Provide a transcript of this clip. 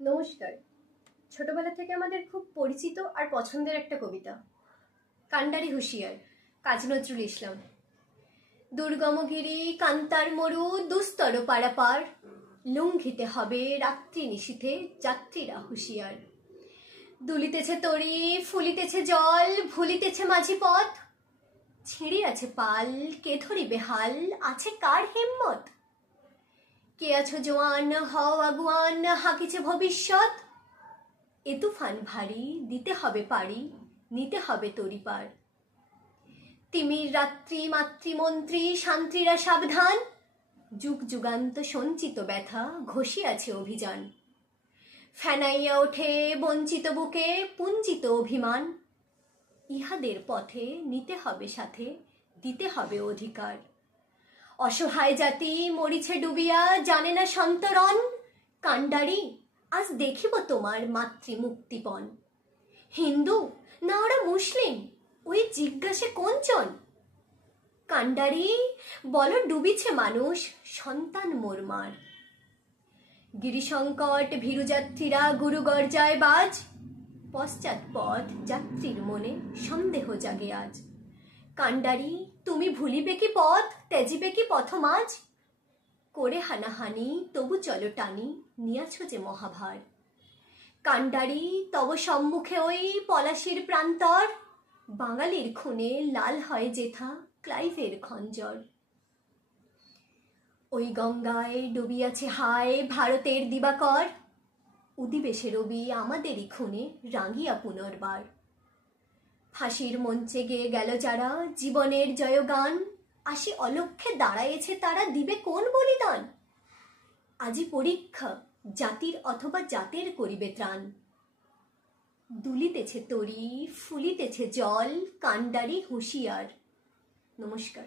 নমস্কার। ছোটবেলা থেকে আমাদের খুব পরিচিত আর পছন্দের একটা কবিতা, কান্ডারি হুঁশিয়ার, কাজী নজরুল ইসলাম। দুর্গমগিরি কান্তার মরু দুস্তর পারাপার, লঙ্ঘিতে হবে রাত্রি নিশীথে যাত্রীরা হুঁশিয়ার। দুলিতেছে তরি ফুলিতেছে জল, ভুলিতেছে মাঝি পথ, ছিঁড়িয়াছে পাল কে ধরিবে হাল, আছে কার হিম্মত? কে আছো জোয়ান হও আগুয়ান, হাঁকিছে ভবিষ্যৎ, এ তুফান ভারী দিতে হবে পারি, নিতে হবে তরি পার। তিমির রাত্রি মাতৃমন্ত্রী শান্ত্রীরা সাবধান, যুগ যুগান্ত সঞ্চিত ব্যথা ঘষিয়াছে অভিযান। ফেনাইয়া ওঠে বঞ্চিত বুকে পুঞ্জিত অভিমান, ইহাদের পথে নিতে হবে সাথে, দিতে হবে অধিকার। অসহায় জাতি মরিছে ডুবিয়া জানে না সন্তরণ, কান্ডারি আজ দেখিব তোমার মাতৃমুক্তিপণ। হিন্দু না ওরা মুসলিম, ওই জিজ্ঞাসে কোনজন? কান্ডারি বলো ডুবিছে মানুষ সন্তান মোরমার। গিরিসংকট ভীরুযাত্রীরা গুরু গর্জায় বাজ, পশ্চাৎপদ যাত্রীর মনে সন্দেহ জাগে আজ। কান্ডারি তুমি ভুলিবে কি পথ, ত্যাজিবে কি পথমাজ? করে হানাহানি তবু চলো টানি, নিয়াছ যে মহাভার। কান্ডারি তব সম্মুখে ওই পলাশির প্রান্তর, বাঙালির খুনে লাল হয় যেথা ক্লাইভের খঞ্জর। ওই গঙ্গায় ডুবিয়াছে হায় ভারতের দিবাকর, উদিবে সে রবি আমাদেরই খুনে রাঙিয়া পুনর্বার। ফাঁসির মঞ্চে গেয়ে গেল যারা জীবনের জয়গান, আসি অলক্ষ্যে দাঁড়াইছে তারা দিবে কোন বলিদান? আজি পরীক্ষা জাতির অথবা জাতের করিবে ত্রাণ। দুলিতেছে তরি ফুলিতেছে জল, কান্ডারি হুঁশিয়ার। নমস্কার।